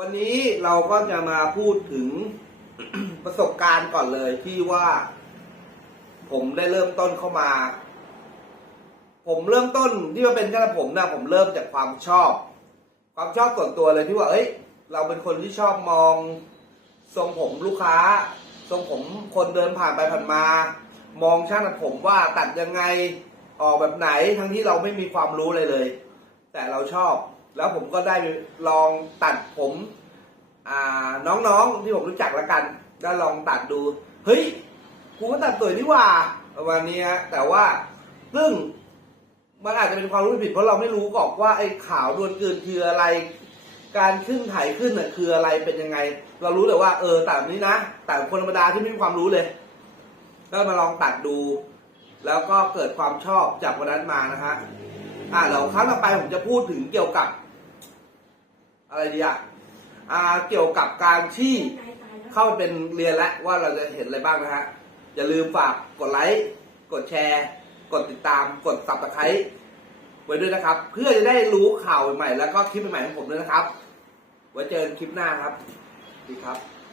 วันนี้เราก็จะมาพูดถึง ประสบการณ์ก่อนเลยที่ว่า ผมได้เริ่มต้นเข้ามา ผมเริ่มต้นที่มาเป็นแค่ผมนะผมเริ่มจากความชอบ ความชอบส่วนตัวเลยที่ว่า เอ้ย เราเป็นคนที่ชอบมอง ทรงผมลูกค้า ทรงผมคนเดินผ่านไปผ่านมา มองช่างตัดผมว่าตัดยังไงออกแบบไหนทั้งที่เราไม่มีความรู้เลยเลย แต่เราชอบ แล้วผมก็ได้ลองตัดผมน้องๆที่ผมรู้จักแล้วกันได้ลองตัดดู เฮ้ย กูก็ตัดสวยนี่ว่าประมาณนี้ฮะแต่ว่าซึ่งมันอาจจะเป็นความรู้ผิดเพราะเราไม่รู้กอกว่าไอ้ขาวดวนเกินคืออะไร การขึ้นไถขึ้นน่ะคืออะไรเป็นยังไง เรารู้แต่ว่า เออตัดแบบนี้นะแต่คนธรรมดาที่ไม่มีความรู้เลยก็มาลองตัดดู แล้วก็เกิดความชอบจากวันนั้นมานะฮะอ่าเดี๋ยวครั้งต่อไปผมจะพูดถึงเกี่ยวกับ อะไรดีอะอ่าเกี่ยวกับการที่เข้าไปเป็นเรียนแล้วว่าเราจะเห็นอะไรบ้างนะฮะอย่าลืมฝากกดไลค์กดแชร์ กดติดตามกดสับตะไคร้ไว้ด้วยนะครับ เพื่อจะได้รู้ข่าวใหม่แล้วก็คลิปใหม่ของผมด้วยนะครับ ไว้เจอกันคลิปหน้าครับสวัสดีครับ